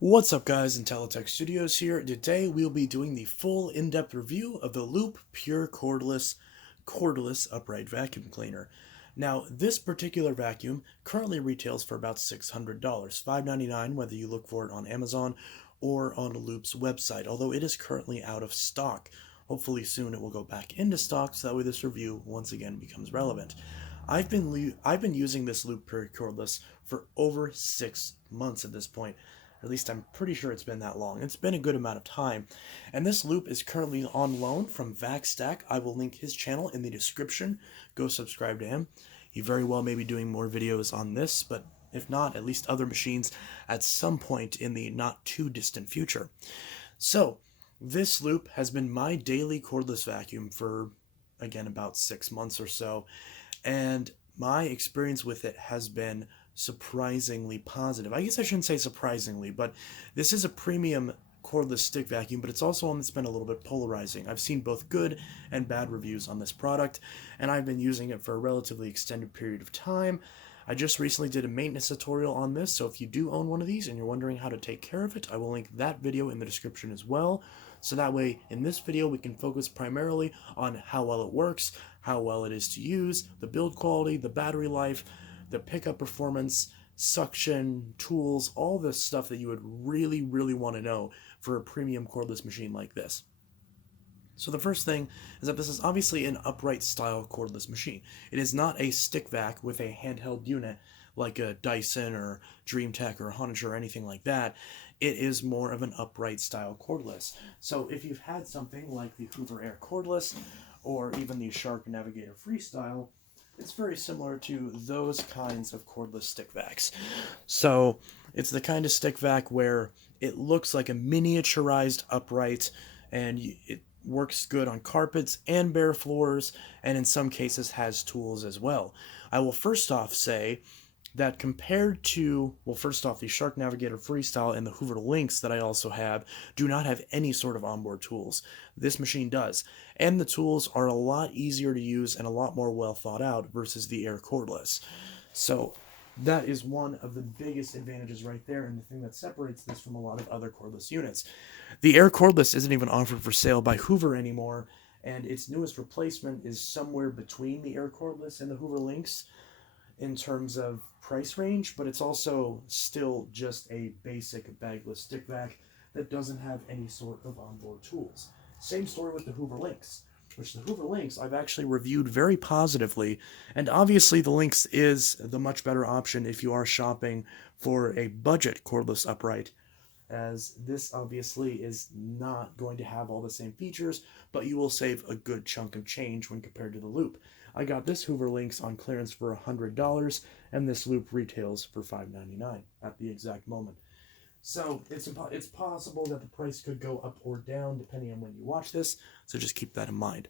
What's up guys, Intelitech Studios here. Today we'll be doing the full in-depth review of the Lupe Pure Cordless Upright Vacuum Cleaner. Now, this particular vacuum currently retails for about $600, $599 whether you look for it on Amazon or on Lupe's website, although it is currently out of stock. Hopefully soon it will go back into stock so that way this review once again becomes relevant. I've been using this Lupe Pure Cordless for over 6 months at this point. At least I'm pretty sure it's been that long. It's been a good amount of time. And this loop is currently on loan from VacStack. I will link his channel in the description. Go subscribe to him. He very well may be doing more videos on this, but if not, at least other machines at some point in the not too distant future. So, this loop has been my daily cordless vacuum for, again, about 6 months or so. And my experience with it has been surprisingly positive. I guess I shouldn't say surprisingly, but this is a premium cordless stick vacuum, but it's also one that's been a little bit polarizing. I've seen both good and bad reviews on this product, and I've been using it for a relatively extended period of time. I just recently did a maintenance tutorial on this, so if you do own one of these and you're wondering how to take care of it, I will link that video in the description as well. So that way, in this video, we can focus primarily on how well it works, how well it is to use, the build quality, the battery life, the pickup performance, suction, tools, all this stuff that you would really want to know for a premium cordless machine like this. So the first thing is that this is obviously an upright style cordless machine. It is not a stick vac with a handheld unit like a Dyson or DreamTech or Honiger or anything like that. It is more of an upright style cordless. So if you've had something like the Hoover Air cordless or even the Shark Navigator Freestyle, it's very similar to those kinds of cordless stick vacs. So it's the kind of stick vac where it looks like a miniaturized upright, and it works good on carpets and bare floors, and in some cases has tools as well. I will first off say that compared to, well, first off, the Shark Navigator Freestyle and the Hoover Lynx that I also have do not have any sort of onboard tools. This machine does. And the tools are a lot easier to use and a lot more well thought out versus the Air Cordless. So that is one of the biggest advantages right there, and the thing that separates this from a lot of other cordless units. The Air Cordless isn't even offered for sale by Hoover anymore, and its newest replacement is somewhere between the Air Cordless and the Hoover Lynx in terms of price range, but it's also still just a basic bagless stick vac that doesn't have any sort of onboard tools. Same story with the Hoover Lynx, which the Hoover Lynx I've actually reviewed very positively, and obviously the Lynx is the much better option if you are shopping for a budget cordless upright, as this obviously is not going to have all the same features, but you will save a good chunk of change when compared to the Loop. I got this Hoover Lynx on clearance for $100, and this Loop retails for $599 at the exact moment. So it's possible that the price could go up or down depending on when you watch this, so just keep that in mind.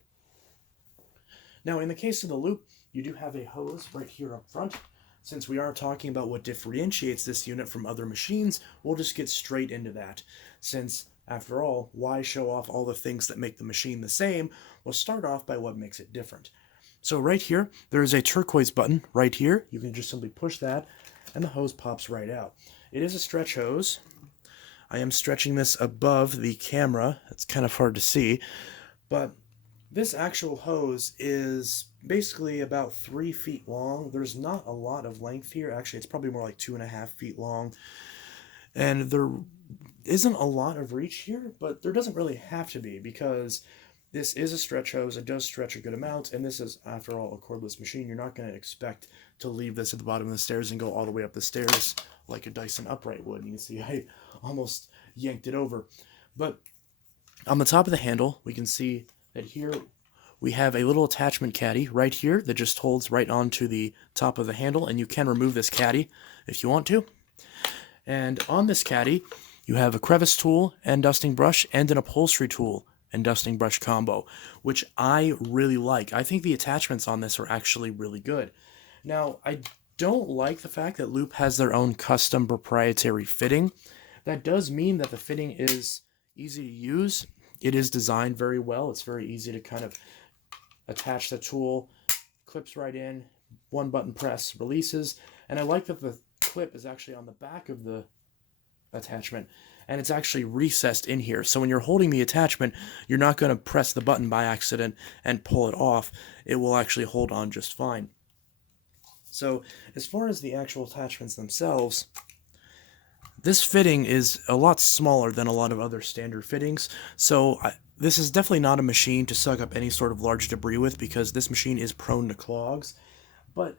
Now, in the case of the Loop, you do have a hose right here up front. Since we are talking about what differentiates this unit from other machines, we'll just get straight into that. Since, after all, why show off all the things that make the machine the same? We'll start off by what makes it different. So right here, there is a turquoise button right here. You can just simply push that, and the hose pops right out. It is a stretch hose. I am stretching this above the camera. It's kind of hard to see, but this actual hose is basically about 3 feet long. There's not a lot of length here. Actually, it's probably more like 2.5 feet long. And there isn't a lot of reach here, but there doesn't really have to be because this is a stretch hose. It does stretch a good amount, and this is, after all, a cordless machine. You're not going to expect to leave this at the bottom of the stairs and go all the way up the stairs like a Dyson upright would. You can see I almost yanked it over. But on the top of the handle, we can see that here we have a little attachment caddy right here that just holds right onto the top of the handle, and you can remove this caddy if you want to. And on this caddy, you have a crevice tool and dusting brush and an upholstery tool and dusting brush combo, which I really like. I think the attachments on this are actually really good. Now, I don't like the fact that Loop has their own custom proprietary fitting. That does mean that the fitting is easy to use. It is designed very well. It's very easy to kind of attach the tool, clips right in, one button press, releases, and I like that the clip is actually on the back of the attachment, and it's actually recessed in here. So when you're holding the attachment, you're not going to press the button by accident and pull it off. It will actually hold on just fine. So as far as the actual attachments themselves, this fitting is a lot smaller than a lot of other standard fittings, so this is definitely not a machine to suck up any sort of large debris with, because this machine is prone to clogs. But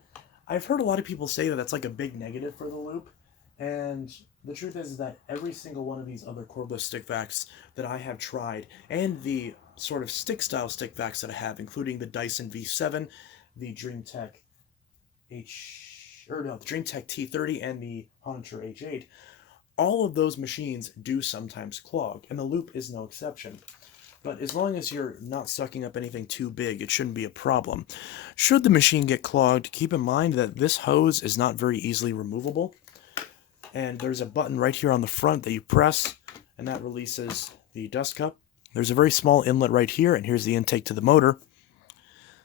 I've heard a lot of people say that that's like a big negative for the Loop, and the truth is that every single one of these other cordless stick vacs that I have tried, and the sort of stick style stick vacs that I have, including the Dyson V7, the DreamTech the DreamTech T30, and the Hunter H8, all of those machines do sometimes clog, and the Loop is no exception. But as long as you're not sucking up anything too big, it shouldn't be a problem. Should the machine get clogged, keep in mind that this hose is not very easily removable. And there's a button right here on the front that you press, and that releases the dust cup. There's a very small inlet right here, and here's the intake to the motor.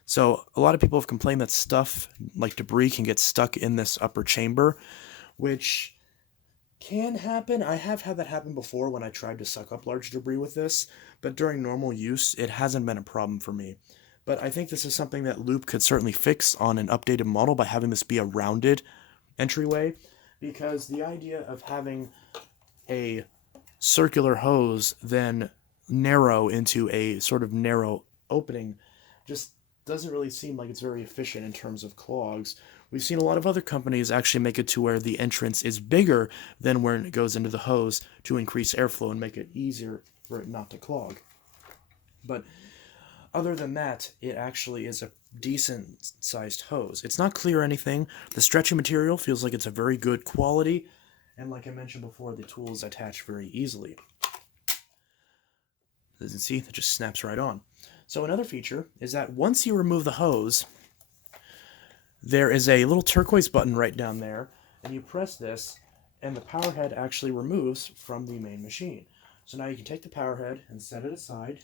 So a lot of people have complained that stuff like debris can get stuck in this upper chamber, which can happen. I have had that happen before when I tried to suck up large debris with this, but during normal use, it hasn't been a problem for me. But I think this is something that Loop could certainly fix on an updated model by having this be a rounded entryway, because the idea of having a circular hose then narrow into a sort of narrow opening just doesn't really seem like it's very efficient in terms of clogs. We've seen a lot of other companies actually make it to where the entrance is bigger than where it goes into the hose to increase airflow and make it easier for it not to clog. But other than that, it actually is a decent sized hose. It's not clear or anything. The stretchy material feels like it's a very good quality, and like I mentioned before, the tools attach very easily. As you can see, it just snaps right on. So another feature is that once you remove the hose, there is a little turquoise button right down there, and you press this, and the power head actually removes from the main machine. So now you can take the power head and set it aside,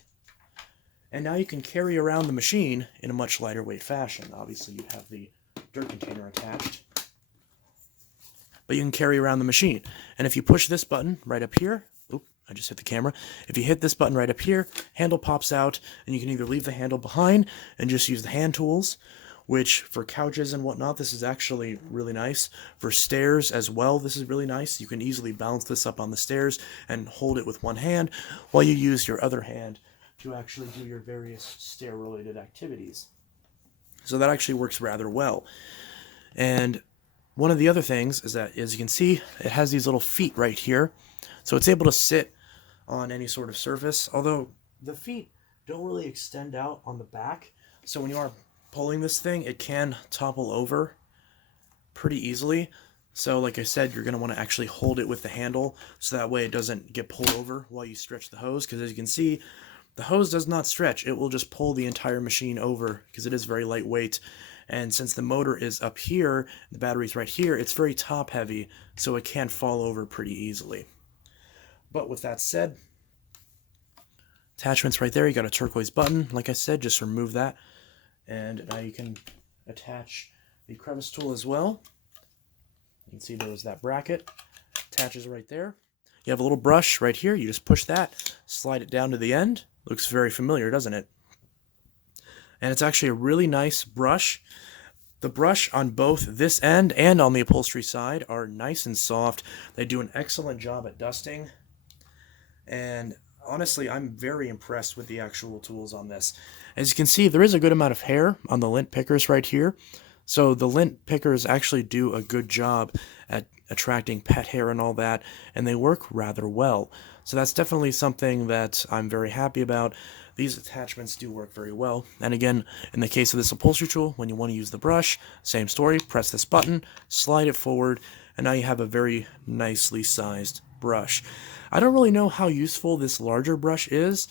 and now you can carry around the machine in a much lighter weight fashion. Obviously, you have the dirt container attached, but you can carry around the machine. And if you push this button right up here, I just hit the camera. If you hit this button right up here, handle pops out, and you can either leave the handle behind and just use the hand tools, which for couches and whatnot, this is actually really nice. For stairs as well, this is really nice. You can easily balance this up on the stairs and hold it with one hand while you use your other hand to actually do your various stair-related activities. So that actually works rather well. And one of the other things is that, as you can see, it has these little feet right here. So it's able to sit on any sort of surface, although the feet don't really extend out on the back. So when you are pulling this thing, it can topple over pretty easily. So like I said, you're going to want to actually hold it with the handle so that way it doesn't get pulled over while you stretch the hose, because as you can see, the hose does not stretch. It will just pull the entire machine over because it is very lightweight. And since the motor is up here, the battery's right here, it's very top heavy, so it can fall over pretty easily. But with that said, attachments right there, you got a turquoise button. Like I said, just remove that. And now you can attach the crevice tool as well. You can see there's that bracket. Attaches right there. You have a little brush right here. You just push that, slide it down to the end. Looks very familiar, doesn't it? And it's actually a really nice brush. The brush on both this end and on the upholstery side are nice and soft. They do an excellent job at dusting. And honestly, I'm very impressed with the actual tools on this. As you can see, there is a good amount of hair on the lint pickers right here. So the lint pickers actually do a good job at attracting pet hair and all that, and they work rather well. So that's definitely something that I'm very happy about. These attachments do work very well. And again, in the case of this upholstery tool, when you want to use the brush, same story, press this button, slide it forward, and now you have a very nicely sized brush. I don't really know how useful this larger brush is,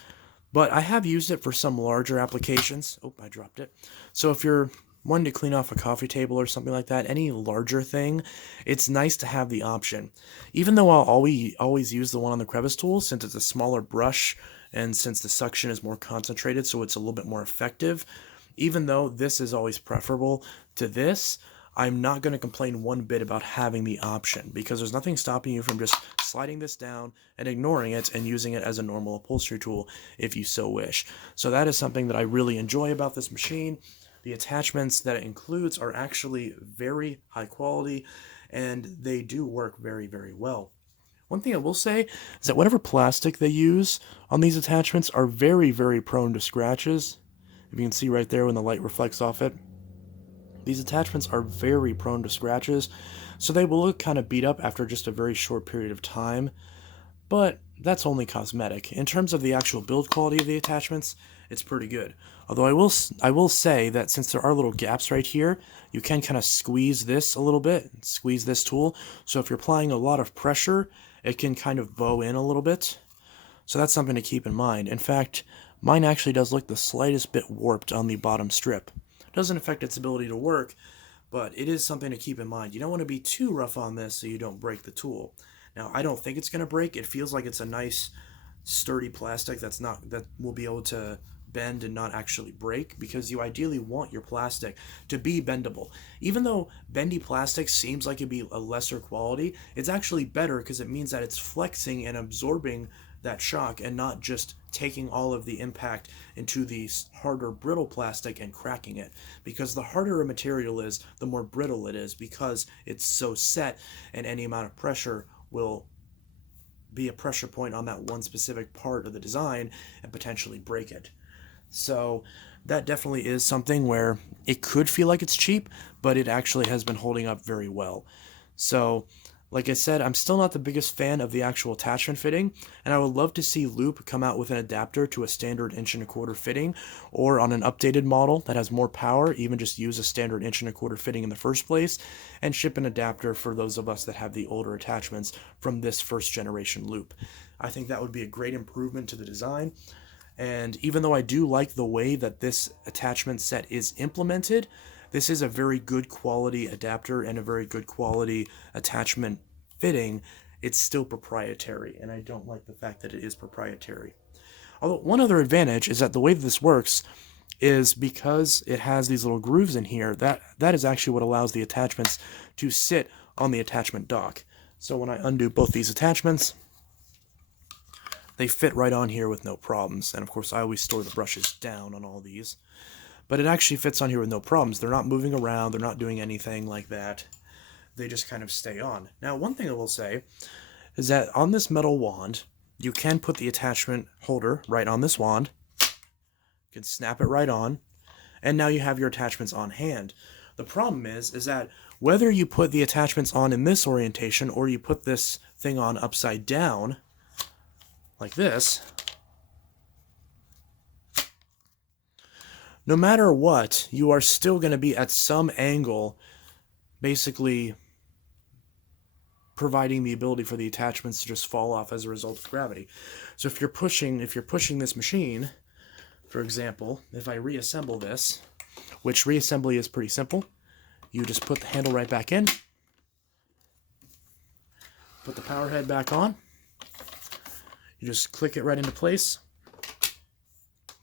but I have used it for some larger applications. Oh, I dropped it. So if you're wanting to clean off a coffee table or something like that, any larger thing, it's nice to have the option. Even though I'll always use the one on the crevice tool, since it's a smaller brush and since the suction is more concentrated, so it's a little bit more effective. Even though this is always preferable to this, I'm not going to complain one bit about having the option, because there's nothing stopping you from just sliding this down and ignoring it and using it as a normal upholstery tool if you so wish. So that is something that I really enjoy about this machine. The attachments that it includes are actually very high quality, and they do work very, very well. One thing I will say is that whatever plastic they use on these attachments are very, very prone to scratches. If you can see right there when the light reflects off it, these attachments are very prone to scratches, so they will look kind of beat up after just a very short period of time, but that's only cosmetic. In terms of the actual build quality of the attachments, it's pretty good. Although I will say that since there are little gaps right here, you can kind of squeeze this a little bit, squeeze this tool, so if you're applying a lot of pressure, it can kind of bow in a little bit. So that's something to keep in mind. In fact, mine actually does look the slightest bit warped on the bottom strip. It doesn't affect its ability to work, but it is something to keep in mind. You don't want to be too rough on this so you don't break the tool. Now, I don't think it's going to break. It feels like it's a nice, sturdy plastic that will be able to bend and not actually break, because you ideally want your plastic to be bendable. Even though bendy plastic seems like it'd be a lesser quality, it's actually better because it means that it's flexing and absorbing that shock and not just taking all of the impact into the harder brittle plastic and cracking it, because the harder a material is, the more brittle it is, because it's so set, and any amount of pressure will be a pressure point on that one specific part of the design and potentially break it. So that definitely is something where it could feel like it's cheap, but it actually has been holding up very well. So, like I said, I'm still not the biggest fan of the actual attachment fitting, and I would love to see Lupe come out with an adapter to a standard 1.25" fitting, or on an updated model that has more power, even just use a standard 1.25" fitting in the first place, and ship an adapter for those of us that have the older attachments from this first generation Lupe. I think that would be a great improvement to the design. And even though I do like the way that this attachment set is implemented, this is a very good quality adapter and a very good quality attachment fitting. It's still proprietary, and I don't like the fact that it is proprietary. Although one other advantage is that the way that this works is because it has these little grooves in here, that is actually what allows the attachments to sit on the attachment dock. So when I undo both these attachments, they fit right on here with no problems. And of course, I always store the brushes down on all these. But it actually fits on here with no problems. They're not moving around. They're not doing anything like that. They just kind of stay on. Now, one thing I will say is that on this metal wand, you can put the attachment holder right on this wand. You can snap it right on. And now you have your attachments on hand. The problem is that whether you put the attachments on in this orientation or you put this thing on upside down, like this, no matter what, you are still going to be at some angle, basically providing the ability for the attachments to just fall off as a result of gravity. So if you're pushing this machine, for example, if I reassemble this, which reassembly is pretty simple, you just put the handle right back in, put the power head back on, you just click it right into place,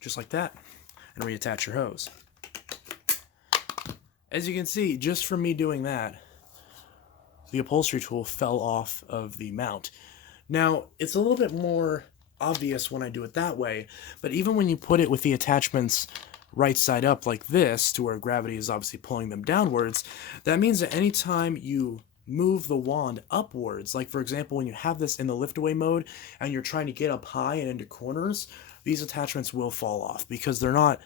just like that, and reattach your hose. As you can see, just from me doing that, the upholstery tool fell off of the mount. Now, it's a little bit more obvious when I do it that way, but even when you put it with the attachments right side up like this, to where gravity is obviously pulling them downwards, that means that anytime you move the wand upwards, like for example when you have this in the lift away mode and you're trying to get up high and into corners, these attachments will fall off, because they're not,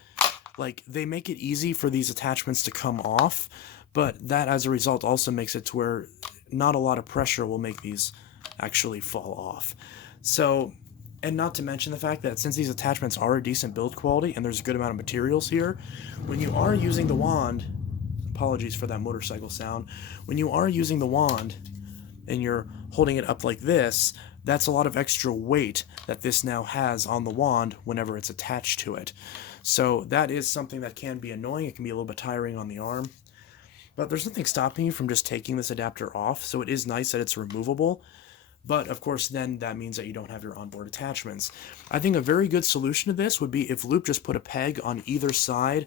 like, they make it easy for these attachments to come off, but that as a result also makes it to where not a lot of pressure will make these actually fall off. So, and not to mention the fact that since these attachments are a decent build quality and there's a good amount of materials here, when you are using the wand, apologies for that motorcycle sound, when you are using the wand and you're holding it up like this, that's a lot of extra weight that this now has on the wand whenever it's attached to it. So that is something that can be annoying. It can be a little bit tiring on the arm. But there's nothing stopping you from just taking this adapter off, so it is nice that it's removable. But of course, then that means that you don't have your onboard attachments. I think a very good solution to this would be if Lupe just put a peg on either side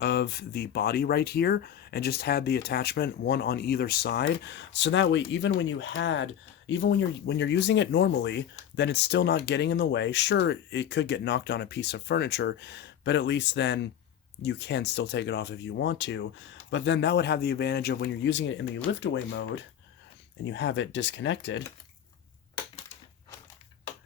of the body right here and just had the attachment one on either side. So that way, even when you're using it normally, then it's still not getting in the way. Sure, it could get knocked on a piece of furniture, but at least then you can still take it off if you want to. But then that would have the advantage of when you're using it in the lift away mode and you have it disconnected,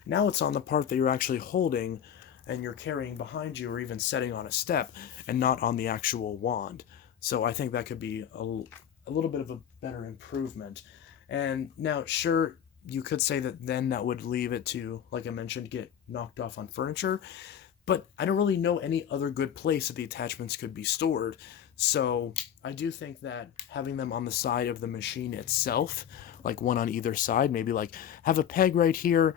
now it's on the part that you're actually holding and you're carrying behind you or even setting on a step and not on the actual wand. So I think that could be a little bit of a better improvement. And now, sure, you could say that then that would leave it to, like I mentioned, get knocked off on furniture, but I don't really know any other good place that the attachments could be stored. So I do think that having them on the side of the machine itself, like one on either side, maybe like have a peg right here,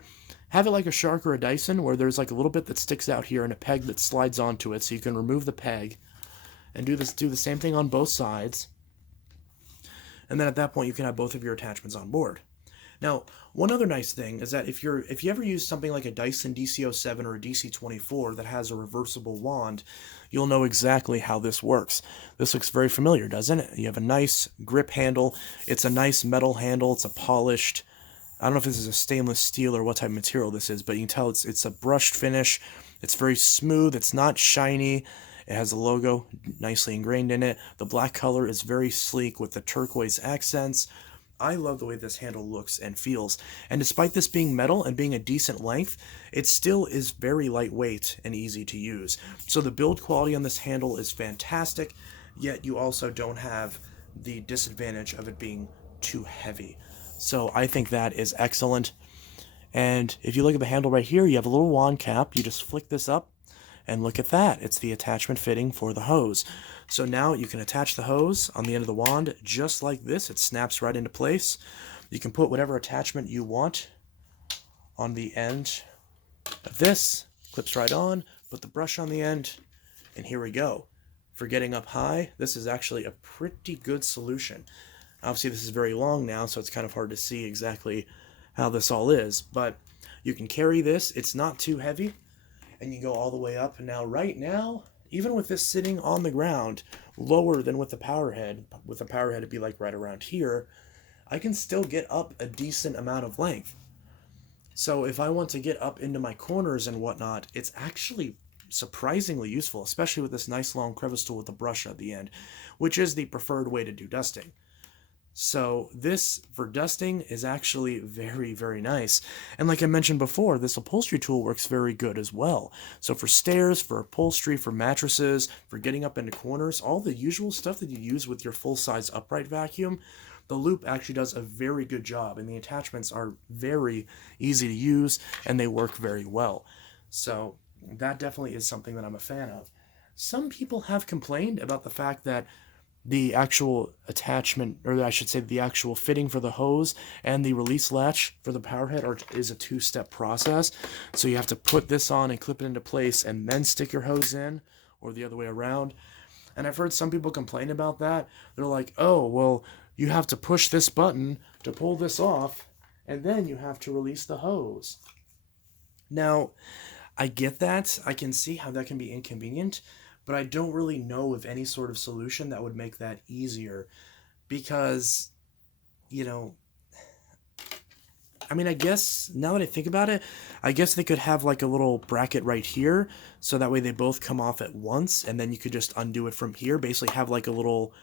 have it like a Shark or a Dyson where there's like a little bit that sticks out here and a peg that slides onto it, so you can remove the peg and do the same thing on both sides. And then at that point you can have both of your attachments on board. Now, one other nice thing is that if you ever use something like a Dyson DC07 or a DC24 that has a reversible wand, you'll know exactly how this works. This looks very familiar, doesn't it? You have a nice grip handle. It's a nice metal handle. It's a polished, I don't know if this is a stainless steel or what type of material this is, but you can tell it's a brushed finish. It's very smooth. It's not shiny. It has a logo nicely ingrained in it. The black color is very sleek with the turquoise accents. I love the way this handle looks and feels. And despite this being metal and being a decent length, it still is very lightweight and easy to use. So the build quality on this handle is fantastic, yet you also don't have the disadvantage of it being too heavy. So I think that is excellent. And if you look at the handle right here, you have a little wand cap. You just flick this up and look at that. It's the attachment fitting for the hose. So now you can attach the hose on the end of the wand just like this. It snaps right into place. You can put whatever attachment you want on the end of this. Clips right on. Put the brush on the end. And here we go. For getting up high, this is actually a pretty good solution. Obviously, this is very long now, so it's kind of hard to see exactly how this all is. But you can carry this. It's not too heavy. And you go all the way up. And now, right now, even with this sitting on the ground, lower than with the power head it'd be like right around here, I can still get up a decent amount of length. So if I want to get up into my corners and whatnot, it's actually surprisingly useful, especially with this nice long crevice tool with the brush at the end, which is the preferred way to do dusting. So this for dusting is actually very, very nice. And like I mentioned before, this upholstery tool works very good as well. So for stairs, for upholstery, for mattresses, for getting up into corners, all the usual stuff that you use with your full-size upright vacuum, the Loop actually does a very good job, and the attachments are very easy to use and they work very well. So that definitely is something that I'm a fan of. Some people have complained about the fact that the actual attachment, or I should say the actual fitting for the hose and the release latch for the power head is a two-step process. So you have to put this on and clip it into place and then stick your hose in, or the other way around. And I've heard some people complain about that. They're like, oh, well, you have to push this button to pull this off, and then you have to release the hose. Now, I get that. I can see how that can be inconvenient, but I don't really know of any sort of solution that would make that easier because, I guess now that I think about it, I guess they could have like a little bracket right here, so that way they both come off at once, and then you could just undo it from here. Basically have like a little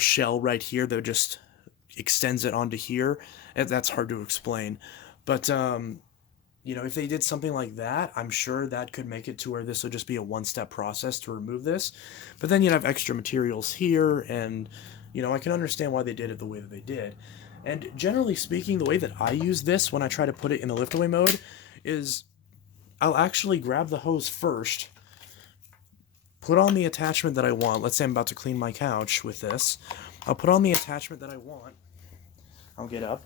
shell right here that just extends it onto here. That's hard to explain, but if they did something like that, I'm sure that could make it to where this would just be a one-step process to remove this. But then you'd have extra materials here, and, I can understand why they did it the way that they did. And generally speaking, the way that I use this when I try to put it in the lift-away mode is I'll actually grab the hose first, put on the attachment that I want. Let's say I'm about to clean my couch with this. I'll put on the attachment that I want. I'll get up.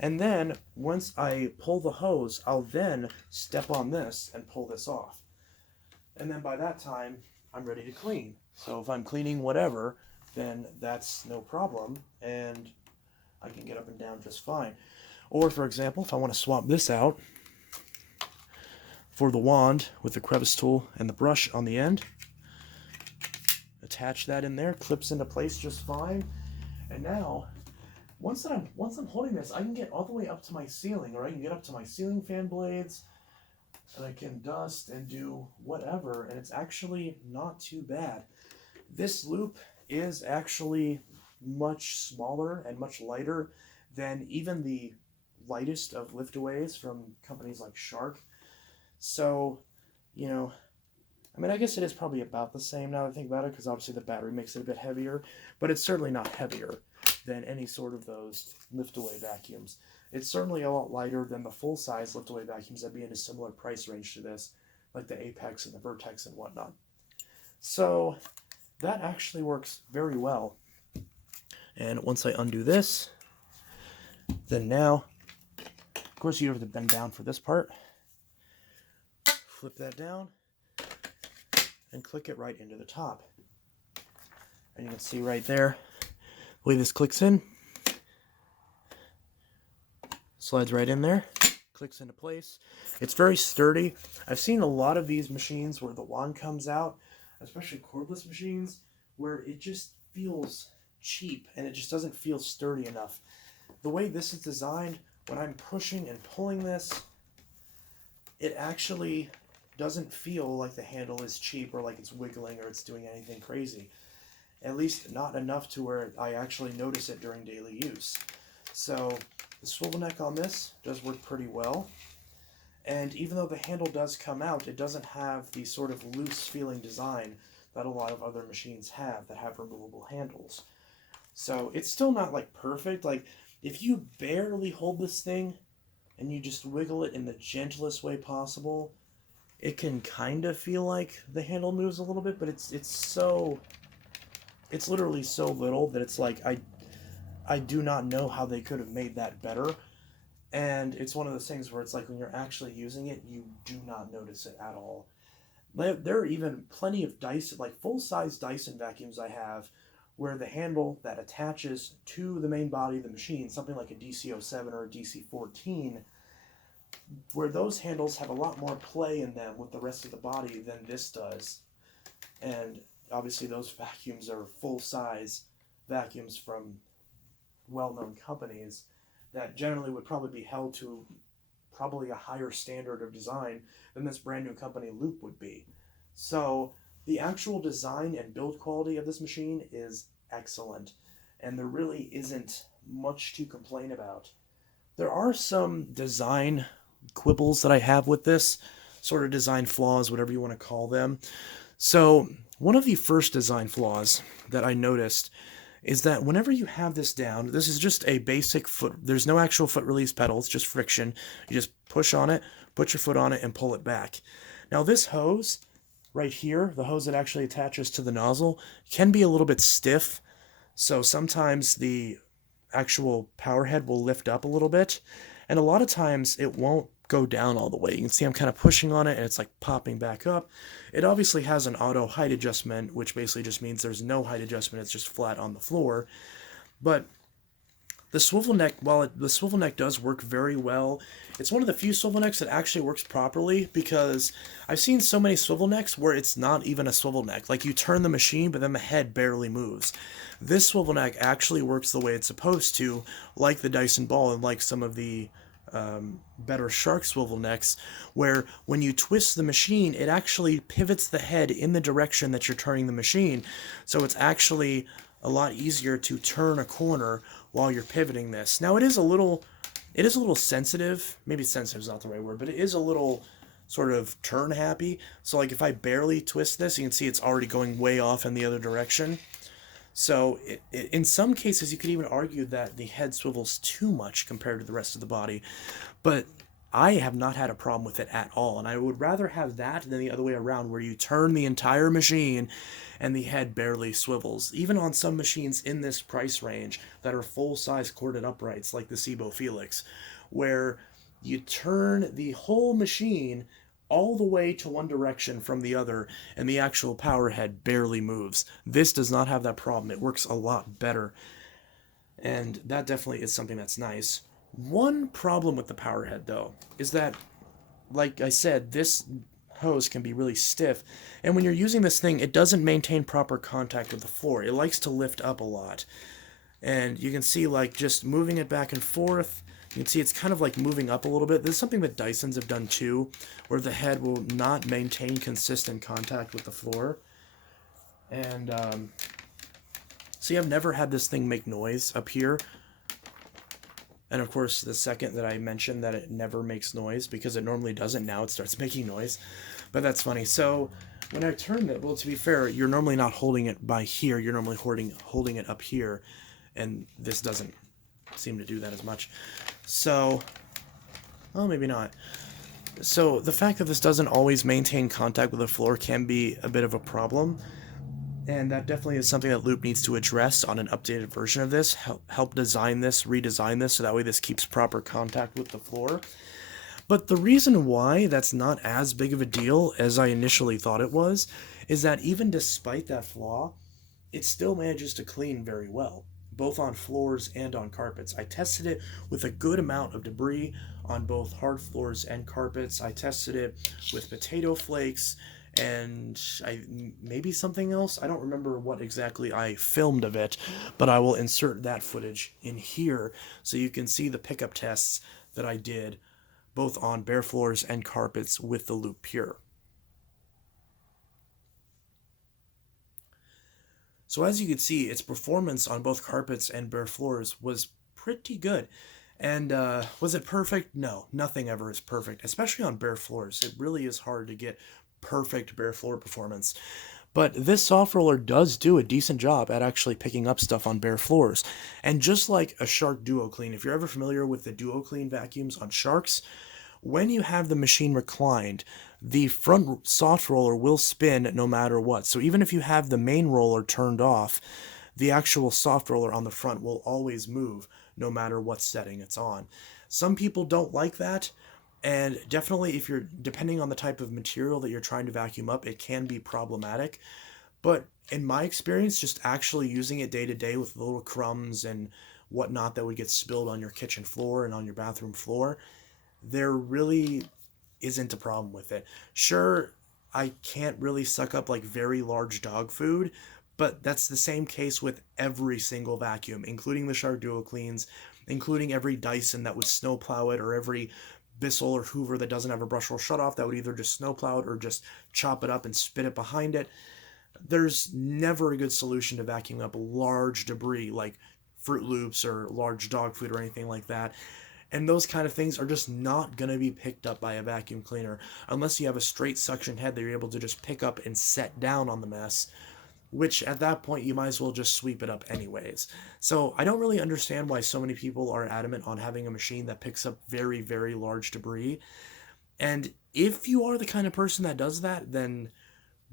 And then, once I pull the hose, I'll then step on this and pull this off. And then by that time, I'm ready to clean. So if I'm cleaning whatever, then that's no problem, and I can get up and down just fine. Or, for example, if I want to swap this out for the wand with the crevice tool and the brush on the end, attach that in there, clips into place just fine. And now, once I'm holding this, I can get all the way up to my ceiling, or I can get up to my ceiling fan blades, and I can dust and do whatever, and it's actually not too bad. This loop is actually much smaller and much lighter than even the lightest of liftaways from companies like Shark. So, you know, I mean, I guess it is probably about the same now that I think about it, because obviously the battery makes it a bit heavier, but it's certainly not heavier than any sort of those liftaway vacuums. It's certainly a lot lighter than the full-size liftaway vacuums that be in a similar price range to this, like the Apex and the Vertex and whatnot. So that actually works very well. And once I undo this, then now, of course, you have to bend down for this part. Flip that down and click it right into the top. And you can see right there, the way this clicks in, slides right in there, clicks into place. It's very sturdy. I've seen a lot of these machines where the wand comes out, especially cordless machines, where it just feels cheap and it just doesn't feel sturdy enough. The way this is designed, when I'm pushing and pulling this, it actually doesn't feel like the handle is cheap or like it's wiggling or it's doing anything crazy. At least not enough to where I actually notice it during daily use. So the swivel neck on this does work pretty well. And even though the handle does come out, it doesn't have the sort of loose feeling design that a lot of other machines have that have removable handles. So it's still not like perfect. Like if you barely hold this thing and you just wiggle it in the gentlest way possible, it can kind of feel like the handle moves a little bit, but it's literally so little that it's like I do not know how they could have made that better. And it's one of those things where it's like when you're actually using it, you do not notice it at all. There are even plenty of Dyson, like full-size Dyson vacuums I have, where the handle that attaches to the main body of the machine, something like a DC-07 or a DC-14, where those handles have a lot more play in them with the rest of the body than this does. And obviously those vacuums are full-size vacuums from well-known companies that generally would probably be held to probably a higher standard of design than this brand new company Loop would be. So the actual design and build quality of this machine is excellent, and there really isn't much to complain about. There are some design quibbles that I have with this, sort of design flaws, whatever you want to call them. So one of the first design flaws that I noticed is that whenever you have this down, this is just a basic foot, there's no actual foot release pedal, it's just friction. You just push on it, put your foot on it, and pull it back. Now this hose right here, the hose that actually attaches to the nozzle, can be a little bit stiff, so sometimes the actual power head will lift up a little bit, and a lot of times it won't go down all the way. You can see I'm kind of pushing on it and it's like popping back up. It obviously has an auto height adjustment, which basically just means there's no height adjustment, it's just flat on the floor. But the swivel neck, while the swivel neck does work very well, it's one of the few swivel necks that actually works properly, because I've seen so many swivel necks where it's not even a swivel neck. Like you turn the machine, but then the head barely moves. This swivel neck actually works the way it's supposed to, like the Dyson Ball and like some of the better Shark swivel necks, where when you twist the machine, it actually pivots the head in the direction that you're turning the machine. So it's actually a lot easier to turn a corner while you're pivoting this. Now it is a little sensitive. Maybe sensitive is not the right word, but it is a little sort of turn happy. So like if I barely twist this, you can see it's already going way off in the other direction. So in some cases, you could even argue that the head swivels too much compared to the rest of the body. But I have not had a problem with it at all. And I would rather have that than the other way around, where you turn the entire machine and the head barely swivels. Even on some machines in this price range that are full-size corded uprights, like the Cibo Felix, where you turn the whole machine all the way to one direction from the other, and the actual power head barely moves. This does not have that problem. It works a lot better, and that definitely is something that's nice. One problem with the power head, though, is that, like I said, this hose can be really stiff. And when you're using this thing, it doesn't maintain proper contact with the floor. It likes to lift up a lot. And you can see, like, just moving it back and forth, you can see it's kind of like moving up a little bit. This is something that Dysons have done too, where the head will not maintain consistent contact with the floor. And see, I've never had this thing make noise up here. And of course, the second that I mentioned that it never makes noise, because it normally doesn't, now it starts making noise. But that's funny. So when I turn it, well, to be fair, you're normally not holding it by here. You're normally holding it up here. And this doesn't seem to do that as much. So, well, maybe not. So the fact that this doesn't always maintain contact with the floor can be a bit of a problem. And that definitely is something that Loop needs to address on an updated version of this. Help design this, redesign this, so that way this keeps proper contact with the floor. But the reason why that's not as big of a deal as I initially thought it was, is that even despite that flaw, it still manages to clean very well, both on floors and on carpets. I tested it with a good amount of debris on both hard floors and carpets. I tested it with potato flakes, and maybe something else. I don't remember what exactly I filmed of it, but I will insert that footage in here so you can see the pickup tests that I did both on bare floors and carpets with the Lupe Pure. So as you can see, its performance on both carpets and bare floors was pretty good. And was it perfect? No, nothing ever is perfect, especially on bare floors. It really is hard to get perfect bare floor performance. But this soft roller does do a decent job at actually picking up stuff on bare floors. And just like a Shark Duo Clean, if you're ever familiar with the Duo Clean vacuums on Sharks, when you have the machine reclined, the front soft roller will spin no matter what. So even if you have the main roller turned off, the actual soft roller on the front will always move no matter what setting it's on. Some people don't like that. And definitely, if you're depending on the type of material that you're trying to vacuum up, it can be problematic. But in my experience, just actually using it day to day with little crumbs and whatnot that would get spilled on your kitchen floor and on your bathroom floor, there really isn't a problem with it. Sure, I can't really suck up like very large dog food, but that's the same case with every single vacuum, including the Shark Duo Cleans, including every Dyson that would snowplow it, or every Bissell or Hoover that doesn't have a brush roll shutoff that would either just snowplow it or just chop it up and spit it behind it. There's never a good solution to vacuuming up large debris like Fruit Loops or large dog food or anything like that. And those kind of things are just not going to be picked up by a vacuum cleaner unless you have a straight suction head that you're able to just pick up and set down on the mess, which at that point you might as well just sweep it up anyways. So I don't really understand why so many people are adamant on having a machine that picks up very, very large debris. And if you are the kind of person that does that, then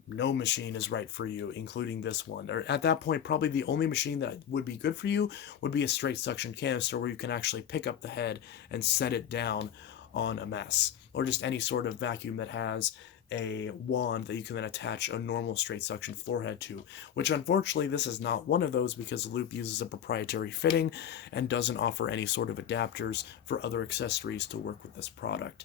no machine is right for you, including this one. Or at that point, probably the only machine that would be good for you would be a straight suction canister where you can actually pick up the head and set it down on a mess. Or just any sort of vacuum that has a wand that you can then attach a normal straight suction floor head to, which unfortunately this is not one of those because Loop uses a proprietary fitting and doesn't offer any sort of adapters for other accessories to work with this product.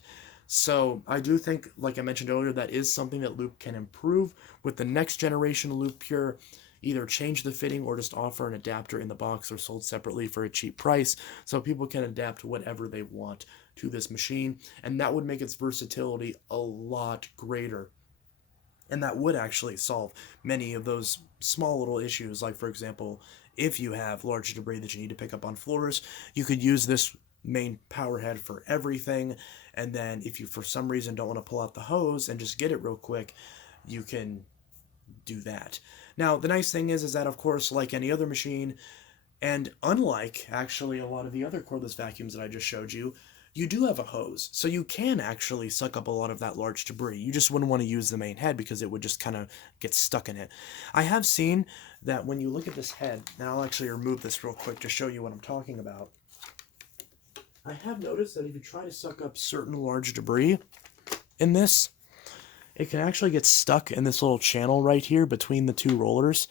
So I do think, like I mentioned earlier, that is something that Loop can improve with the next generation Loop Pure. Either change the fitting or just offer an adapter in the box or sold separately for a cheap price so people can adapt whatever they want to this machine, and that would make its versatility a lot greater. And that would actually solve many of those small little issues, like, for example, if you have large debris that you need to pick up on floors, you could use this main power head for everything, and then if you for some reason don't want to pull out the hose and just get it real quick, you can do that. Now, the nice thing is that, of course, like any other machine, and unlike actually a lot of the other cordless vacuums that I just showed you, you do have a hose. So you can actually suck up a lot of that large debris. You just wouldn't want to use the main head because it would just kind of get stuck in it. I have seen that when you look at this head, and I'll actually remove this real quick to show you what I'm talking about. I have noticed that if you try to suck up certain large debris in this, it can actually get stuck in this little channel right here between the two rollers.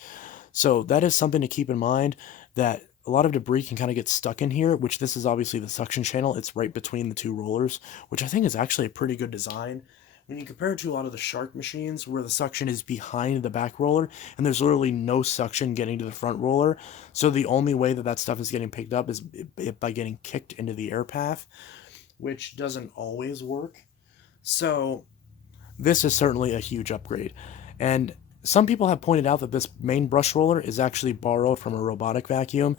So that is something to keep in mind, that a lot of debris can kind of get stuck in here, which this is obviously the suction channel. It's right between the two rollers, which I think is actually a pretty good design. when you compare it to a lot of the Shark machines where the suction is behind the back roller and there's literally no suction getting to the front roller, so the only way that that stuff is getting picked up is by getting kicked into the air path, which doesn't always work. So this is certainly a huge upgrade. And some people have pointed out that this main brush roller is actually borrowed from a robotic vacuum,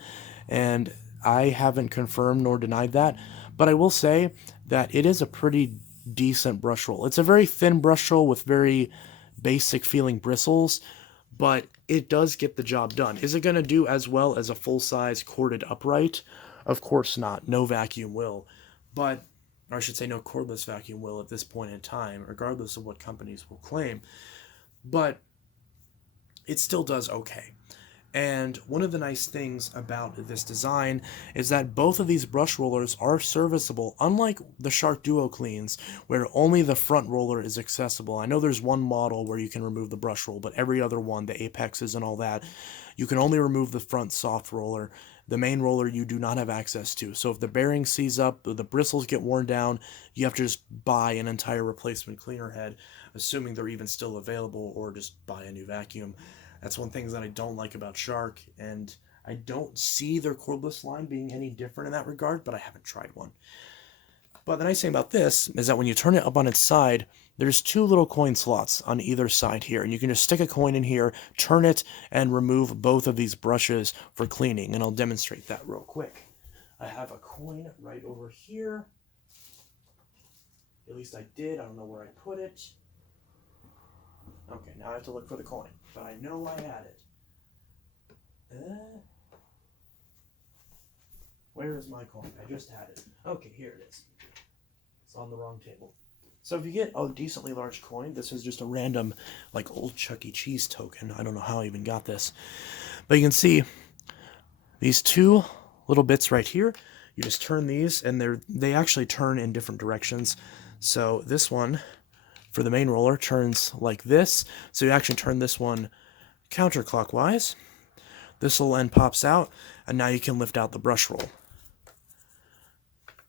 and I haven't confirmed nor denied that, but I will say that it is a pretty decent brush roll. It's a very thin brush roll with very basic feeling bristles, but it does get the job done. Is it going to do as well as a full-size corded upright? Of course not. No vacuum will. But, or I should say no cordless vacuum will at this point in time, regardless of what companies will claim. But it still does okay. And one of the nice things about this design is that both of these brush rollers are serviceable, unlike the Shark Duo Cleans, where only the front roller is accessible. I know there's one model where you can remove the brush roll, but every other one, the Apexes and all that, you can only remove the front soft roller. The main roller you do not have access to. So if the bearing seize up, the bristles get worn down, you have to just buy an entire replacement cleaner head, assuming they're even still available, or just buy a new vacuum. That's one thing that I don't like about Shark, and I don't see their cordless line being any different in that regard, but I haven't tried one. But the nice thing about this is that when you turn it up on its side, there's two little coin slots on either side here, and you can just stick a coin in here, turn it, and remove both of these brushes for cleaning, and I'll demonstrate that real quick. I have a coin right over here. At least I did. I don't know where I put it. Okay, now I have to look for the coin, but I know I had it. Where is my coin? I just had it. Okay, here it is. It's on the wrong table. So if you get a decently large coin, this is just a random, like, old Chuck E. Cheese token. I don't know how I even got this. But you can see these two little bits right here. You just turn these, and they actually turn in different directions. So this one, for the main roller, turns like this. So you actually turn this one counterclockwise. This little end pops out, and now you can lift out the brush roll.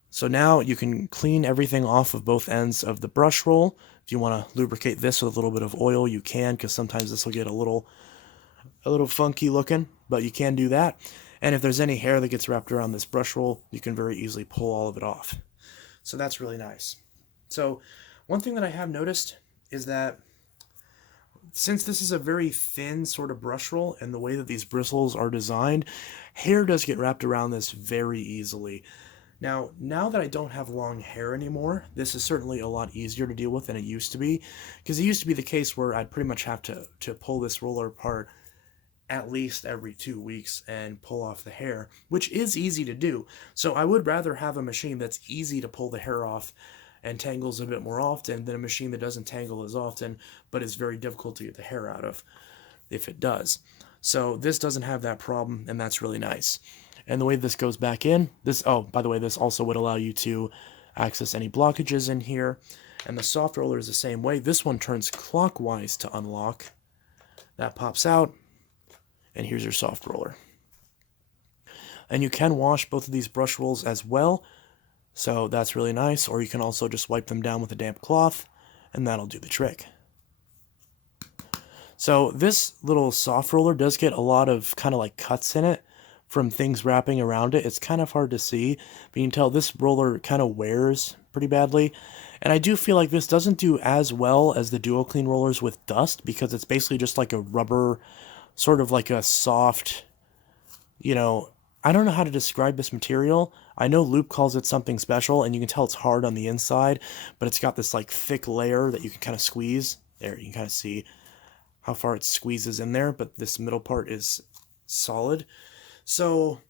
So now you can clean everything off of both ends of the brush roll. If you want to lubricate this with a little bit of oil, you can, because sometimes this will get a little funky looking, but you can do that. And if there's any hair that gets wrapped around this brush roll, you can very easily pull all of it off. So that's really nice. So one thing that I have noticed is that since this is a very thin sort of brush roll and the way that these bristles are designed, hair does get wrapped around this very easily. Now that I don't have long hair anymore, this is certainly a lot easier to deal with than it used to be, because it used to be the case where I'd pretty much have to pull this roller apart at least every 2 weeks and pull off the hair, which is easy to do. So I would rather have a machine that's easy to pull the hair off and tangles a bit more often than a machine that doesn't tangle as often, but is very difficult to get the hair out of, if it does. So this doesn't have that problem, and that's really nice. And the way this goes back in, by the way, this also would allow you to access any blockages in here. And the soft roller is the same way. This one turns clockwise to unlock. That pops out, and here's your soft roller. And you can wash both of these brush rolls as well, so that's really nice. Or you can also just wipe them down with a damp cloth, and that'll do the trick. So this little soft roller does get a lot of kind of like cuts in it from things wrapping around it. It's kind of hard to see, but you can tell this roller kind of wears pretty badly. And I do feel like this doesn't do as well as the Duo Clean rollers with dust, because it's basically just like a rubber, sort of like a soft, I don't know how to describe this material. I know Lupe calls it something special, and you can tell it's hard on the inside, but it's got this like thick layer that you can kind of squeeze. There, you can kind of see how far it squeezes in there, but this middle part is solid. So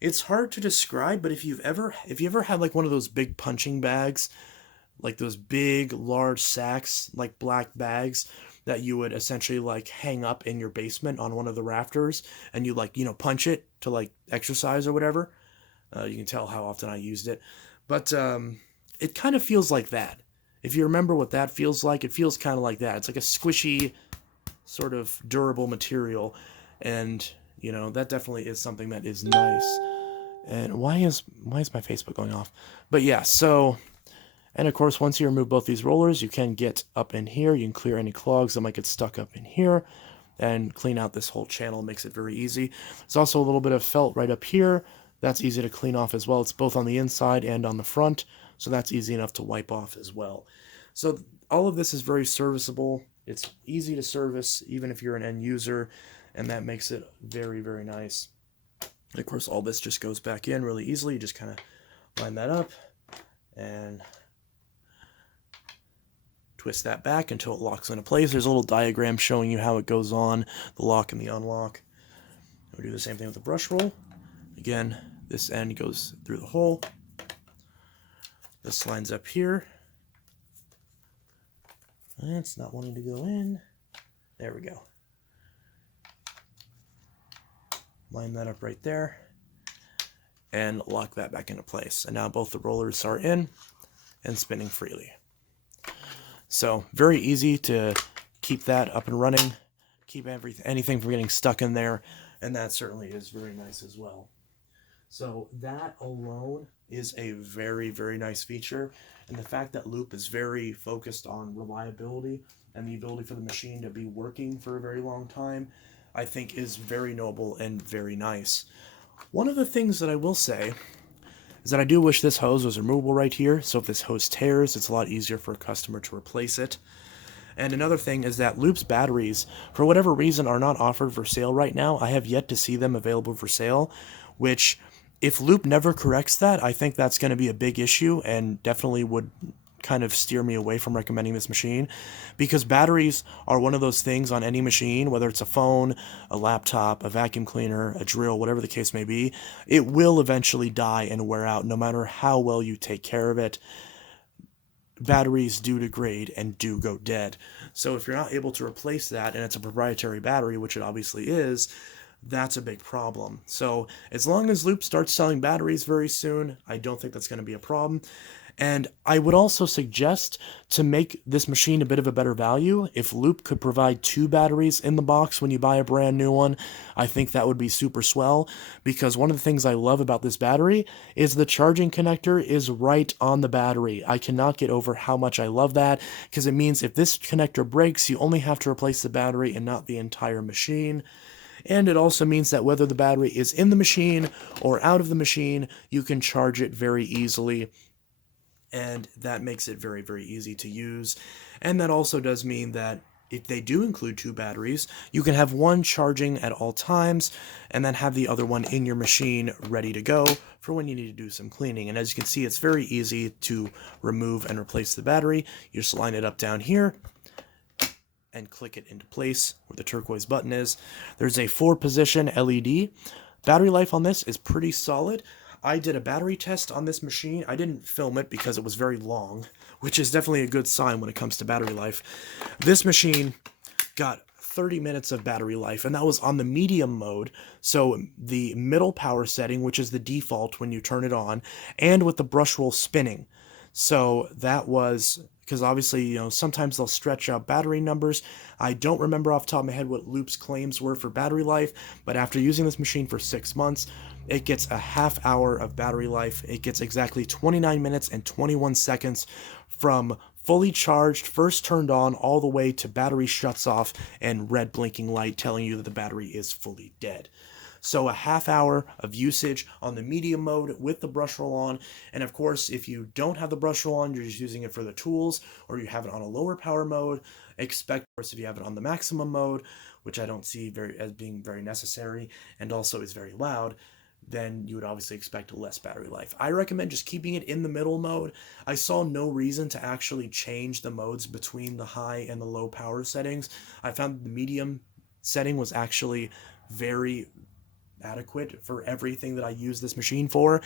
it's hard to describe, but if you ever had like one of those big punching bags, like those big, large sacks, like black bags that you would essentially like hang up in your basement on one of the rafters, and you punch it to like exercise or whatever. You can tell how often I used it, but it kind of feels like that. If you remember what that feels like, it feels kind of like that. It's like a squishy, sort of durable material, and that definitely is something that is nice. And why is my Facebook going off? But yeah, so And of course, once you remove both these rollers, you can get up in here. You can clear any clogs that might get stuck up in here and clean out this whole channel. Makes it very easy. There's also a little bit of felt right up here. That's easy to clean off as well. It's both on the inside and on the front, so that's easy enough to wipe off as well. So all of this is very serviceable. It's easy to service even if you're an end user, and that makes it very, very nice. And of course, all this just goes back in really easily. You just kind of line that up and twist that back until it locks into place. There's a little diagram showing you how it goes on, the lock and the unlock. We'll do the same thing with the brush roll. Again, this end goes through the hole. This lines up here. And it's not wanting to go in. There we go. Line that up right there. And lock that back into place. And now both the rollers are in and spinning freely. So very easy to keep that up and running, keep anything from getting stuck in there, and that certainly is very nice as well. So that alone is a very, very nice feature, and the fact that Lupe is very focused on reliability and the ability for the machine to be working for a very long time, I think is very noble and very nice. One of the things that I will say is that I do wish this hose was removable right here, so if this hose tears, it's a lot easier for a customer to replace it. And another thing is that Lupe's batteries, for whatever reason, are not offered for sale right now. I have yet to see them available for sale, which, if Lupe never corrects that, I think that's going to be a big issue and definitely would kind of steer me away from recommending this machine, because batteries are one of those things on any machine, whether it's a phone, a laptop, a vacuum cleaner, a drill, whatever the case may be, it will eventually die and wear out no matter how well you take care of it. Batteries do degrade and do go dead. So if you're not able to replace that, and it's a proprietary battery, which it obviously is, that's a big problem. So as long as Lupe starts selling batteries very soon, I don't think that's going to be a problem. And I would also suggest, to make this machine a bit of a better value, if Lupe could provide 2 batteries in the box when you buy a brand new one, I think that would be super swell, because one of the things I love about this battery is the charging connector is right on the battery. I cannot get over how much I love that, because it means if this connector breaks, you only have to replace the battery and not the entire machine. And it also means that whether the battery is in the machine or out of the machine, you can charge it very easily. And that makes it very, very easy to use. And that also does mean that if they do include 2 batteries, you can have one charging at all times and then have the other one in your machine ready to go for when you need to do some cleaning. And as you can see, it's very easy to remove and replace the battery. You just line it up down here and click it into place where the turquoise button is. There's a 4-position LED. Battery life on this is pretty solid. I did a battery test on this machine. I didn't film it because it was very long, which is definitely a good sign when it comes to battery life. This machine got 30 minutes of battery life, and that was on the medium mode, so the middle power setting, which is the default when you turn it on, and with the brush roll spinning. So that was, because obviously, you know, sometimes they'll stretch out battery numbers. I don't remember off the top of my head what Lupe's claims were for battery life, but after using this machine for 6 months, it gets a half hour of battery life. It gets exactly 29 minutes and 21 seconds from fully charged, first turned on, all the way to battery shuts off and red blinking light telling you that the battery is fully dead. So a half hour of usage on the medium mode with the brush roll on. And of course, if you don't have the brush roll on, you're just using it for the tools, or you have it on a lower power mode, expect, of course, if you have it on the maximum mode, which I don't see as being very necessary and also is very loud, then you would obviously expect less battery life. I recommend just keeping it in the middle mode. I saw no reason to actually change the modes between the high and the low power settings. I found the medium setting was actually very adequate for everything that I use this machine for.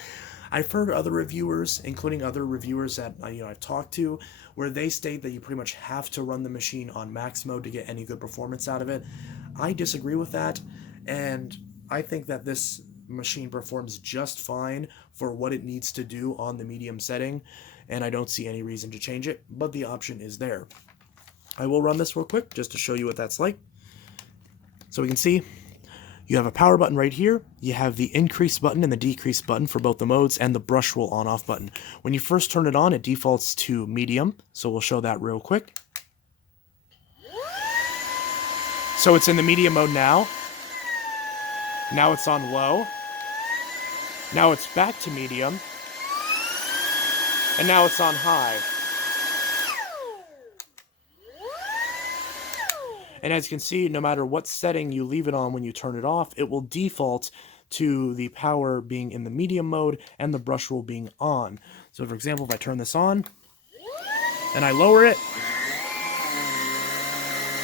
I've heard other reviewers, including other reviewers that I've talked to, where they state that you pretty much have to run the machine on max mode to get any good performance out of it. I disagree with that, and I think that this machine performs just fine for what it needs to do on the medium setting, and I don't see any reason to change it, but the option is there. I will run this real quick just to show you what that's like. So we can see You have a power button right here. You have the increase button and the decrease button for both the modes, and the brush roll on-off button. When you first turn it on, it defaults to medium, so we'll show that real quick. So it's in the medium mode now. Now it's on low. Now it's back to medium. And now it's on high. And as you can see, no matter what setting you leave it on when you turn it off, it will default to the power being in the medium mode and the brush roll being on. So for example, if I turn this on and I lower it,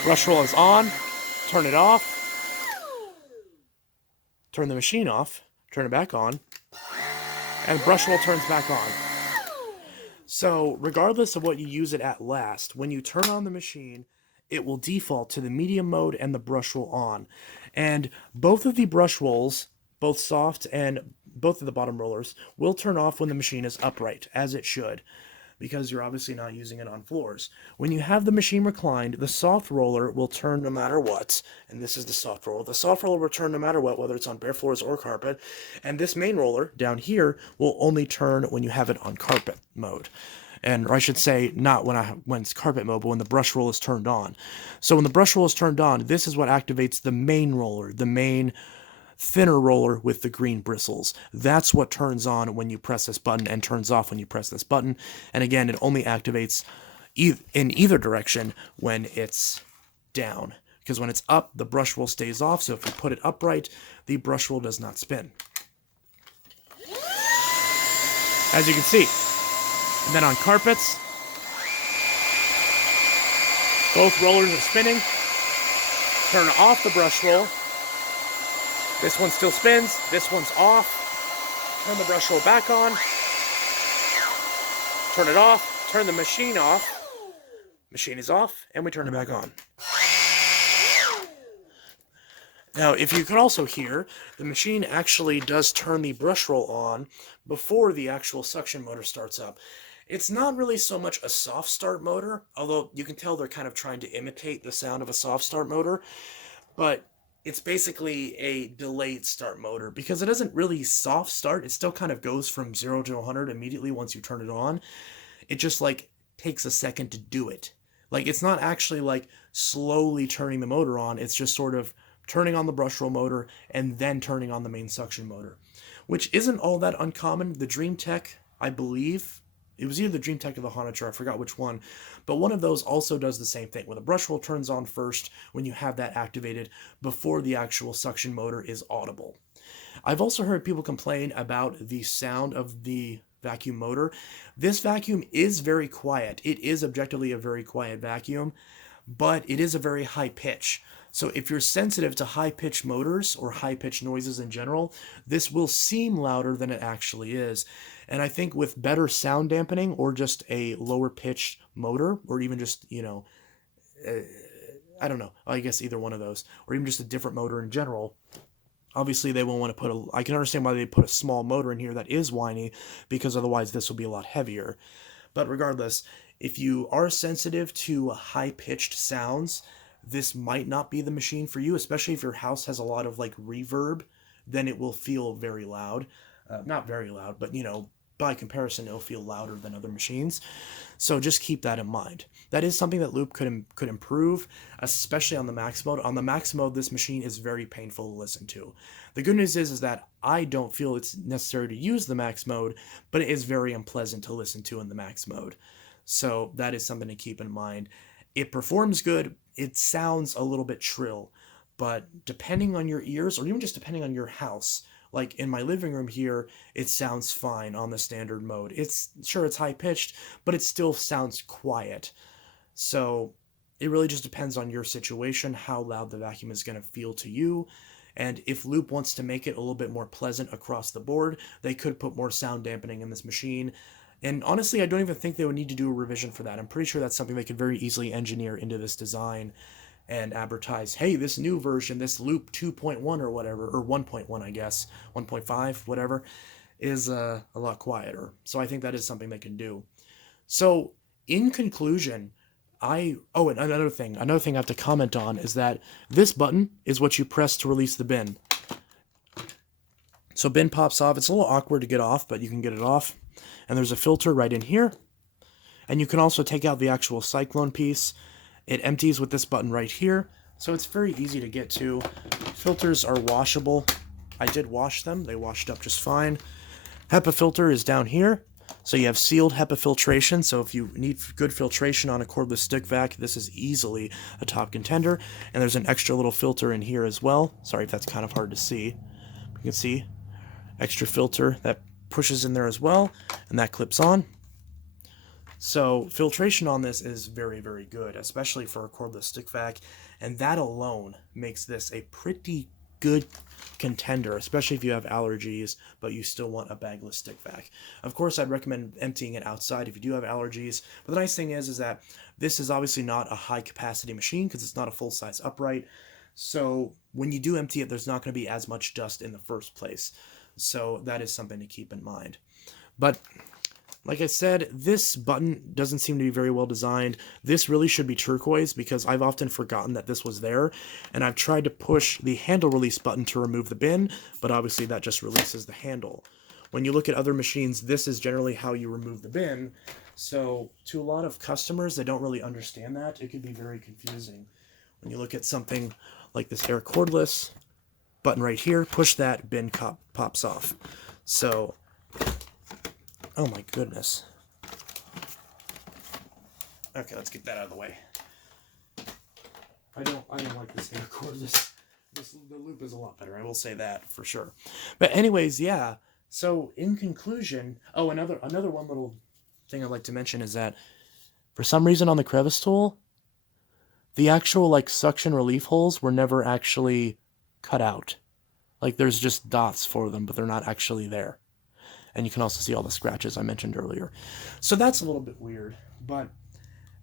brush roll is on, turn it off, turn the machine off, turn it back on, and brush roll turns back on. So regardless of what you use it at last, when you turn on the machine, it will default to the medium mode and the brush roll on. And both of the brush rolls, both soft and both of the bottom rollers, will turn off when the machine is upright, as it should, because you're obviously not using it on floors. When you have the machine reclined, the soft roller will turn no matter what, and this is the soft roller. The soft roller will turn no matter what, whether it's on bare floors or carpet, and this main roller down here will only turn when you have it on carpet mode. Or I should say, not when it's carpet mode, but when the brush roll is turned on. So when the brush roll is turned on, this is what activates the main roller, the main thinner roller with the green bristles. That's what turns on when you press this button and turns off when you press this button. And again, it only activates in either direction when it's down. Because when it's up, the brush roll stays off. So if you put it upright, the brush roll does not spin. As you can see. And then on carpets, both rollers are spinning. Turn off the brush roll. This one still spins, this one's off. Turn the brush roll back on. Turn it off, turn the machine off. Machine is off, and we turn it back on. Now, if you could also hear, the machine actually does turn the brush roll on before the actual suction motor starts up. It's not really so much a soft start motor, although you can tell they're kind of trying to imitate the sound of a soft start motor, but it's basically a delayed start motor because it doesn't really soft start. It still kind of goes from 0 to 100 immediately once you turn it on. It just like takes a second to do it. Like it's not actually like slowly turning the motor on. It's just sort of turning on the brush roll motor and then turning on the main suction motor, which isn't all that uncommon. The DreamTech, I believe, it was either the DreamTech or the Honitor, I forgot which one, but one of those also does the same thing, where the brush roll turns on first when you have that activated before the actual suction motor is audible. I've also heard people complain about the sound of the vacuum motor. This vacuum is very quiet. It is objectively a very quiet vacuum, but it is a very high pitch. So if you're sensitive to high-pitched motors or high-pitched noises in general, this will seem louder than it actually is. And I think with better sound dampening or just a lower-pitched motor, or even just, I don't know, I guess either one of those, or even just a different motor in general, obviously they won't want to put I can understand why they put a small motor in here that is whiny, because otherwise this will be a lot heavier. But regardless, if you are sensitive to high-pitched sounds, this might not be the machine for you, especially if your house has a lot of like reverb, then it will feel very loud. Not very loud, but by comparison, it'll feel louder than other machines. So just keep that in mind. That is something that Loop could improve, especially on the max mode. On the max mode, this machine is very painful to listen to. The good news is that I don't feel it's necessary to use the max mode, but it is very unpleasant to listen to in the max mode. So that is something to keep in mind. It performs good. It sounds a little bit shrill, but depending on your ears, or even just depending on your house, like in my living room here, it sounds fine on the standard mode. It's high pitched, but it still sounds quiet. So it really just depends on your situation, how loud the vacuum is going to feel to you. And if Loop wants to make it a little bit more pleasant across the board, they could put more sound dampening in this machine. And honestly, I don't even think they would need to do a revision for that. I'm pretty sure that's something they could very easily engineer into this design and advertise, hey, this new version, this Loop 2.1 or whatever, or 1.1, I guess, 1.5, whatever, is a lot quieter. So I think that is something they can do. So in conclusion, and another thing I have to comment on is that this button is what you press to release the bin. So bin pops off. It's a little awkward to get off, but you can get it off. And there's a filter right in here. And you can also take out the actual cyclone piece. It empties with this button right here. So it's very easy to get to. Filters are washable. I did wash them. They washed up just fine. HEPA filter is down here. So you have sealed HEPA filtration. So if you need good filtration on a cordless stick vac, this is easily a top contender. And there's an extra little filter in here as well. Sorry if that's kind of hard to see. You can see extra filter that pushes in there as well, and that clips on. So filtration on this is very, very good, especially for a cordless stick vac, and that alone makes this a pretty good contender, especially if you have allergies, but you still want a bagless stick vac. Of course, I'd recommend emptying it outside if you do have allergies, but the nice thing is that this is obviously not a high capacity machine because it's not a full-size upright, so when you do empty it, there's not going to be as much dust in the first place. So that is something to keep in mind. But like I said, this button doesn't seem to be very well designed. This really should be turquoise because I've often forgotten that this was there. And I've tried to push the handle release button to remove the bin, but obviously that just releases the handle. When you look at other machines, this is generally how you remove the bin. So to a lot of customers, they don't really understand that. It could be very confusing. When you look at something like this Air Cordless, button right here, push that, bin pops off. So, oh my goodness. Okay, let's get that out of the way. I don't like this Air Cordless. The loop is a lot better, I will say that for sure. But anyways, yeah. So in conclusion, oh, another one little thing I'd like to mention is that for some reason on the crevice tool, the actual like suction relief holes were never actually cut out. Like there's just dots for them, but they're not actually there. And you can also see all the scratches I mentioned earlier. So that's a little bit weird, but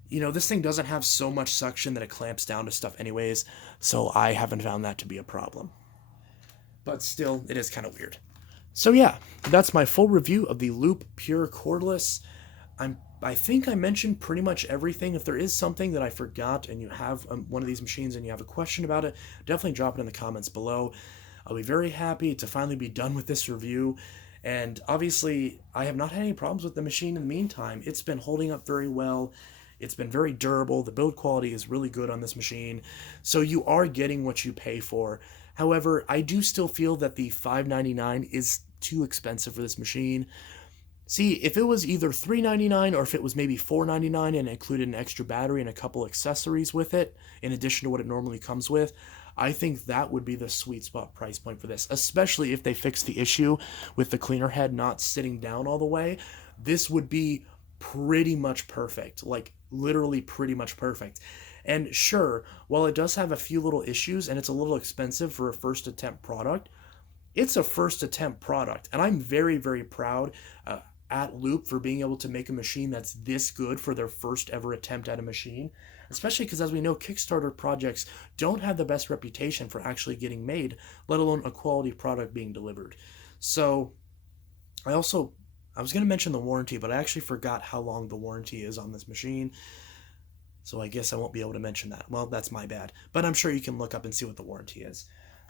you know, this thing doesn't have so much suction that it clamps down to stuff anyways, so I haven't found that to be a problem. But still, it is kind of weird. So yeah, that's my full review of the Lupe Pure Cordless. I think I mentioned pretty much everything. If there is something that I forgot and you have one of these machines and you have a question about it, definitely drop it in the comments below. I'll be very happy to finally be done with this review. And obviously, I have not had any problems with the machine in the meantime. It's been holding up very well. It's been very durable. The build quality is really good on this machine. So you are getting what you pay for. However, I do still feel that the $5.99 is too expensive for this machine. See, if it was either $3.99 or if it was maybe $4.99 and included an extra battery and a couple accessories with it, in addition to what it normally comes with, I think that would be the sweet spot price point for this, especially if they fix the issue with the cleaner head not sitting down all the way. This would be pretty much perfect, like literally pretty much perfect. And sure, while it does have a few little issues and it's a little expensive for a first attempt product, it's a first attempt product. And I'm very, very proud at Lupe for being able to make a machine that's this good for their first ever attempt at a machine. Especially because, as we know, Kickstarter projects don't have the best reputation for actually getting made, let alone a quality product being delivered. So, I was going to mention the warranty, but I actually forgot how long the warranty is on this machine. So I guess I won't be able to mention that. Well, that's my bad. But I'm sure you can look up and see what the warranty is.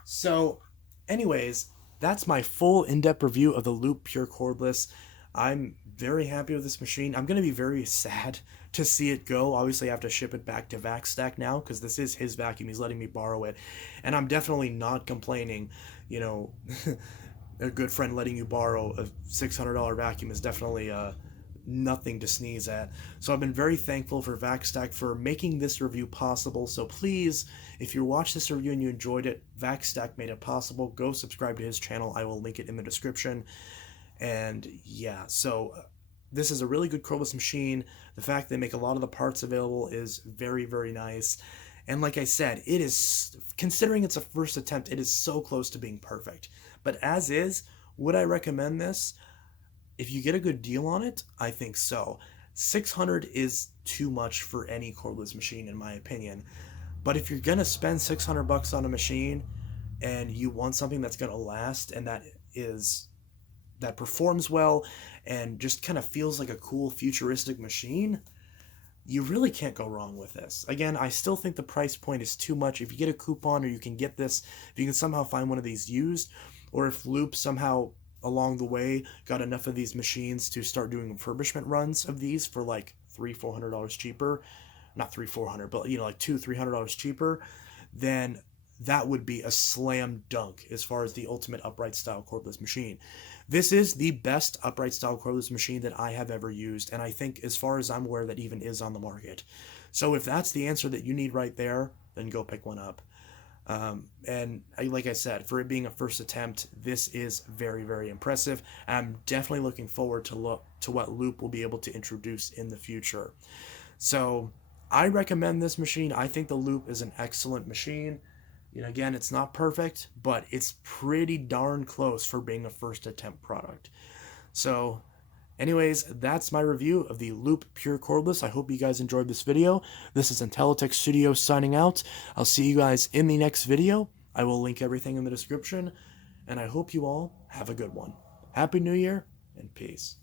So, anyways, that's my full in-depth review of the Lupe Pure Cordless. I'm very happy with this machine. I'm going to be very sad to see it go. Obviously, I have to ship it back to VacStack now because this is his vacuum. He's letting me borrow it. And I'm definitely not complaining. You know, a good friend letting you borrow a $600 vacuum is definitely nothing to sneeze at. So I've been very thankful for VacStack for making this review possible. So please, if you watched this review and you enjoyed it, VacStack made it possible. Go subscribe to his channel. I will link it in the description. And yeah, so this is a really good cordless machine. The fact they make a lot of the parts available is very, very nice. And like I said, it is, considering it's a first attempt, it is so close to being perfect. But as is, would I recommend this? If you get a good deal on it, I think so. $600 is too much for any cordless machine, in my opinion. But if you're going to spend $600 on a machine and you want something that's going to last and that performs well and just kind of feels like a cool futuristic machine, you really can't go wrong with this. Again, I still think the price point is too much. If you get a coupon or you can get this, if you can somehow find one of these used, or if Loop somehow along the way got enough of these machines to start doing refurbishment runs of these for like $300-400 cheaper, not 300-400, but like $200-300 cheaper, then that would be a slam dunk as far as the ultimate upright style cordless machine. This is the best upright style cordless machine that I have ever used, and I think, as far as I'm aware, that even is on the market. So if that's the answer that you need right there, then go pick one up. And like I said, for it being a first attempt, this is very, very impressive. I'm definitely looking forward to what Loop will be able to introduce in the future. So I recommend this machine. I think the Loop is an excellent machine. Again, it's not perfect, but it's pretty darn close for being a first attempt product. So anyways, that's my review of the Lupe Pure Cordless. I hope you guys enjoyed this video. This is Intellitech Studios signing out. I'll see you guys in the next video. I will link everything in the description, and I hope you all have a good one. Happy New Year, and peace.